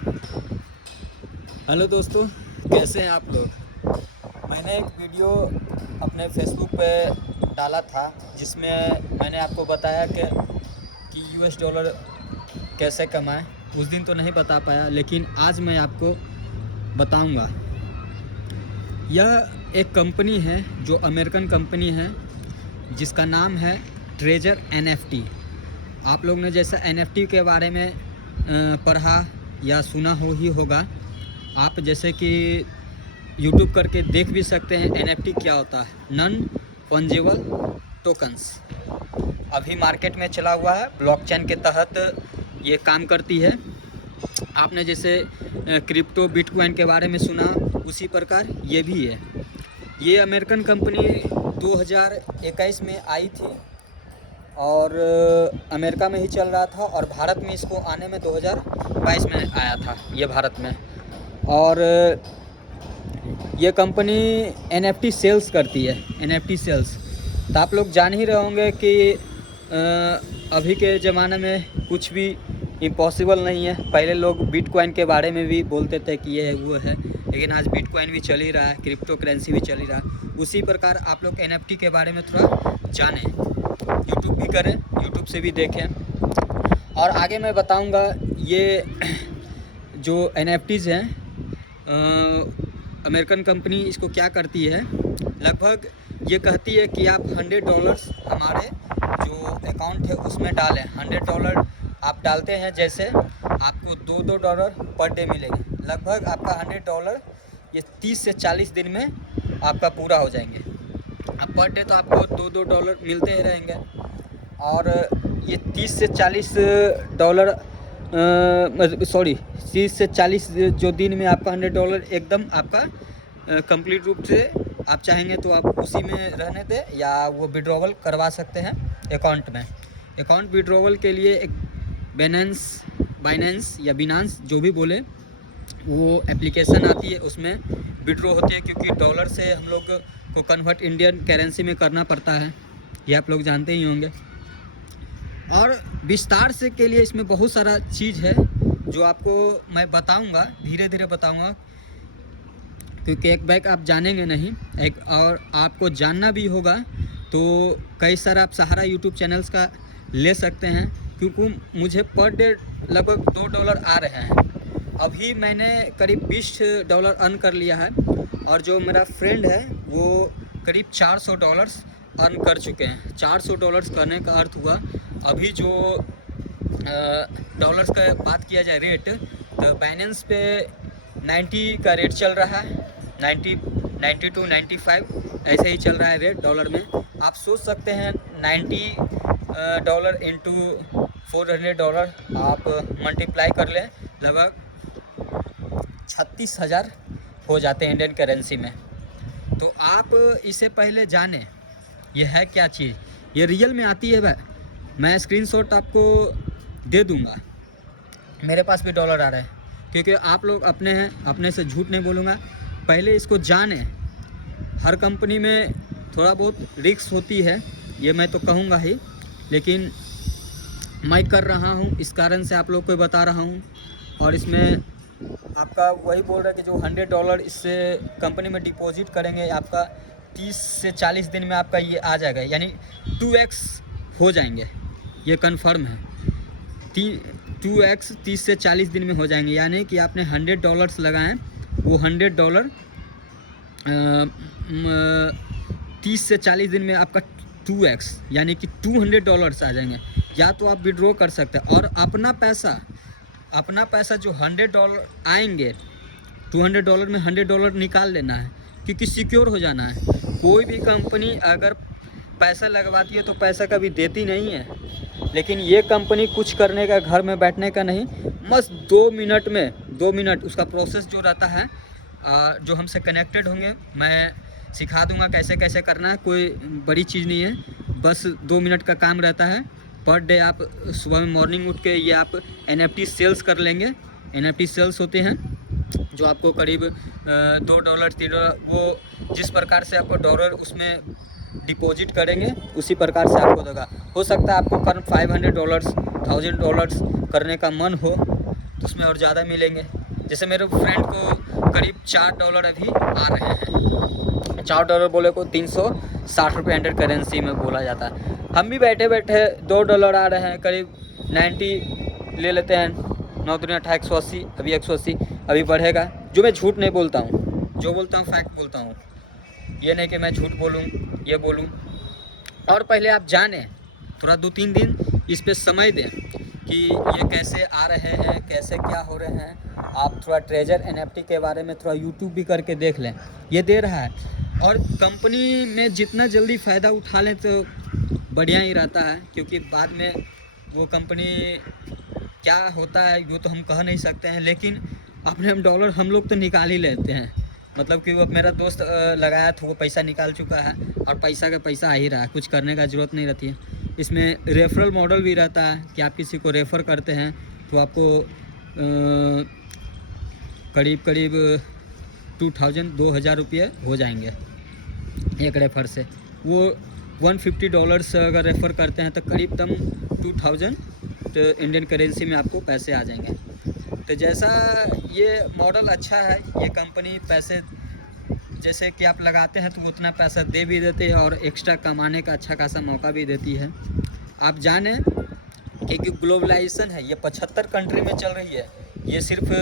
Hello दोस्तों, कैसे हैं आप लोग। मैंने एक वीडियो अपने फेसबुक पे डाला था जिसमें मैंने आपको बताया कि यूएस डॉलर कैसे कमाएं। उस दिन तो नहीं बता पाया, लेकिन आज मैं आपको बताऊंगा। यह एक कंपनी है जो अमेरिकन कंपनी है जिसका नाम है ट्रेजर एनएफटी। आप लोग ने जैसा एनएफटी के बारे में पढ़ा या सुना हो ही होगा। आप जैसे कि यूट्यूब करके देख भी सकते हैं एनएफटी क्या होता है, नॉन फंजिबल टोकन्स। अभी मार्केट में चला हुआ है, ब्लॉकचेन के तहत ये काम करती है। आपने जैसे क्रिप्टो बिटकॉइन के बारे में सुना, उसी प्रकार ये भी है। ये अमेरिकन कंपनी 2021 में आई थी और अमेरिका में ही चल रहा था, और भारत में इसको आने में 2022 में आया था ये भारत में। और ये कंपनी एनएफटी सेल्स करती है, एनएफटी सेल्स। तो आप लोग जान ही रहे होंगे कि अभी के ज़माने में कुछ भी इम्पॉसिबल नहीं है। पहले लोग बिटकॉइन के बारे में भी बोलते थे कि ये है वो है, लेकिन आज बिटकॉइन भी चल ही रहा है, क्रिप्टो करेंसी भी चल ही रहा है। उसी प्रकार आप लोग एनएफटी के बारे में थोड़ा जानें, यूट्यूब भी करें, यूट्यूब से भी देखें। और आगे मैं बताऊंगा ये जो एनएफटीज़ हैं, अमेरिकन कंपनी इसको क्या करती है। लगभग ये कहती है कि आप $100 हमारे जो अकाउंट है उसमें डालें। $100 आप डालते हैं, जैसे आपको $2 पर डे मिलेंगे। लगभग आपका $100 ये 30 से 40 दिन में आपका पूरा हो जाएंगे। अब पर डे तो आपको $2 मिलते ही रहेंगे। और ये 30 से 40 डॉलर 30 से 40 जो दिन में आपका $100 एकदम आपका कंप्लीट रूप से आप चाहेंगे तो आप उसी में रहने दें, या वो विड्रॉवल करवा सकते हैं अकाउंट में। अकाउंट विड्रॉवल के लिए एक बाइनेंस या बिनांस जो भी बोले, वो एप्लीकेशन आती है, उसमें विड्रॉ होती है, क्योंकि डॉलर से हम लोग को कन्वर्ट इंडियन करेंसी में करना पड़ता है, ये आप लोग जानते ही होंगे। और विस्तार से के लिए इसमें बहुत सारा चीज़ है जो आपको मैं बताऊंगा, धीरे धीरे बताऊंगा, क्योंकि एक बैग आप जानेंगे नहीं, एक और आपको जानना भी होगा। तो कई सारा आप सहारा यूट्यूब चैनल्स का ले सकते हैं, क्योंकि मुझे पर डे लगभग $2 आ रहे हैं। अभी मैंने करीब $20 अर्न कर लिया है, और जो मेरा फ्रेंड है वो करीब $400 अर्न कर चुके हैं। $400 करने का अर्थ हुआ, अभी जो डॉलर्स का बात किया जाए रेट, तो बाइनेंस पे 90 का रेट चल रहा है, 90 to 95 ऐसे ही चल रहा है रेट डॉलर में। आप सोच सकते हैं $90 इंटू $400 आप मल्टीप्लाई कर लें, लगभग 36,000 हो जाते हैं इंडियन करेंसी में। तो आप इसे पहले जानें ये है क्या चीज़, ये रियल में आती है। भाई मैं स्क्रीनशॉट आपको दे दूंगा, मेरे पास भी डॉलर आ रहा है, क्योंकि आप लोग अपने हैं, अपने से झूठ नहीं बोलूँगा। पहले इसको जानें। हर कंपनी में थोड़ा बहुत रिस्क होती है, ये मैं तो कहूँगा ही, लेकिन मैं कर रहा हूँ, इस कारण से आप लोग को बता रहा हूँ। और इसमें आपका वही बोल रहा है कि जो $100 इससे कंपनी में डिपॉजिट करेंगे, आपका 30 से 40 दिन में आपका ये आ जाएगा, यानी 2x हो जाएंगे, ये कंफर्म है। 2x 30 से 40 दिन में हो जाएंगे, यानी कि आपने $100 लगाएं, वो $100 30 से 40 दिन में आपका 2x यानी कि $200 आ जाएंगे। या तो आप विड्रॉ कर सकते हैं, और अपना पैसा जो $100 आएंगे, $200 में $100 निकाल लेना है, क्योंकि सिक्योर हो जाना है। कोई भी कंपनी अगर पैसा लगवाती है तो पैसा कभी देती नहीं है, लेकिन ये कंपनी कुछ करने का, घर में बैठने का नहीं, बस 2 मिनट उसका प्रोसेस जो रहता है, जो हमसे कनेक्टेड होंगे, मैं सिखा दूंगा कैसे कैसे करना है। कोई बड़ी चीज़ नहीं है, बस 2 मिनट का काम रहता है। पर डे आप सुबह में मॉर्निंग उठ के ये आप एनएफटी सेल्स कर लेंगे। एनएफटी सेल्स होते हैं जो आपको करीब $2 $3, वो जिस प्रकार से आपको डॉलर उसमें डिपॉजिट करेंगे उसी प्रकार से आपको देगा। हो सकता है आपको करीब $500 $1000 करने का मन हो, तो उसमें और ज़्यादा मिलेंगे। जैसे मेरे फ्रेंड को करीब $4 अभी आ रहे हैं। $4 बोले को 360 रुपये इंडियन करेंसी में बोला जाता है। हम भी बैठे बैठे $2 आ रहे हैं, करीब 90 ले लेते हैं। 9 दूनी 18, 180, अभी 180 अभी बढ़ेगा। जो मैं झूठ नहीं बोलता हूँ, जो बोलता हूँ फैक्ट बोलता हूँ, ये नहीं कि मैं झूठ बोलूँ ये बोलूँ। और पहले आप जानें, थोड़ा 2-3 दिन इस पे समय दें कि ये कैसे आ रहे हैं, कैसे क्या हो रहे हैं। आप थोड़ा ट्रेजर NFT के बारे में थोड़ा यूट्यूब भी करके देख लें, ये दे रहा है। और कंपनी में जितना जल्दी फ़ायदा उठा लें तो बढ़िया ही रहता है, क्योंकि बाद में वो कंपनी क्या होता है वो तो हम कह नहीं सकते हैं, लेकिन अपने हम डॉलर हम लोग तो निकाल ही लेते हैं। मतलब कि वो मेरा दोस्त लगाया था, वो पैसा निकाल चुका है और पैसा का पैसा आ ही रहा है, कुछ करने का ज़रूरत नहीं रहती है। इसमें रेफरल मॉडल भी रहता है कि आप किसी को रेफ़र करते हैं तो आपको करीब 2,000 रुपये हो जाएंगे एक रेफ़र से। वो $150 अगर रेफ़र करते हैं तो करीब 2,000 तो इंडियन करेंसी में आपको पैसे आ जाएंगे। तो जैसा ये मॉडल अच्छा है, ये कंपनी पैसे जैसे कि आप लगाते हैं तो उतना पैसा दे भी देती है और एक्स्ट्रा कमाने का अच्छा खासा मौका भी देती है। आप जानें कि ग्लोबलाइजेशन है, ये 75 कंट्री में चल रही है। ये सिर्फ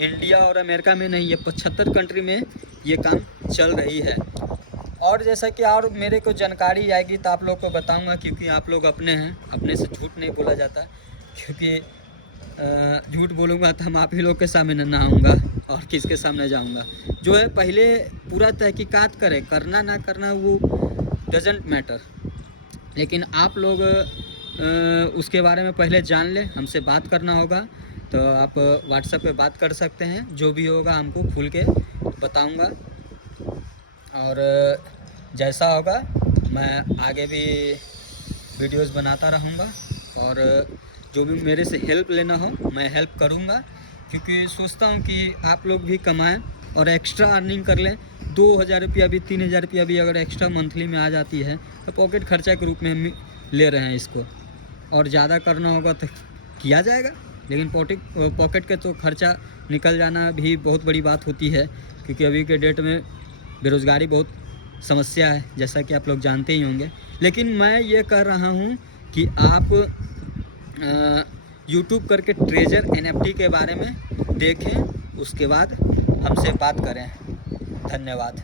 इंडिया और अमेरिका में नहीं, ये 75 कंट्री में ये काम चल रही है। और जैसा कि और मेरे को जानकारी आएगी तो आप लोग को बताऊंगा, क्योंकि आप लोग अपने हैं, अपने से झूठ नहीं बोला जाता। क्योंकि झूठ बोलूँगा तो हम आप ही लोग के सामने ना आऊँगा और किसके सामने जाऊँगा। जो है पहले पूरा तहकीकात करें, करना ना करना वो डजेंट मैटर, लेकिन आप लोग उसके बारे में पहले जान लें। हमसे बात करना होगा तो आप व्हाट्सएप पे बात कर सकते हैं, जो भी होगा हमको खुल के बताऊँगा। और जैसा होगा मैं आगे भी वीडियोस बनाता रहूँगा, और जो भी मेरे से हेल्प लेना हो मैं हेल्प करूँगा, क्योंकि सोचता हूँ कि आप लोग भी कमाएं और एक्स्ट्रा अर्निंग कर लें। 2,000 रुपया भी, 3,000 रुपया भी अगर एक्स्ट्रा मंथली में आ जाती है तो पॉकेट खर्चा के रूप में हम ले रहे हैं इसको। और ज़्यादा करना होगा तो किया जाएगा, लेकिन पॉकेट के तो खर्चा निकल जाना भी बहुत बड़ी बात होती है, क्योंकि अभी के डेट में बेरोज़गारी बहुत समस्या है, जैसा कि आप लोग जानते ही होंगे। लेकिन मैं ये कह रहा हूँ कि आप यूट्यूब करके ट्रेजर NFT के बारे में देखें, उसके बाद हमसे बात करें। धन्यवाद।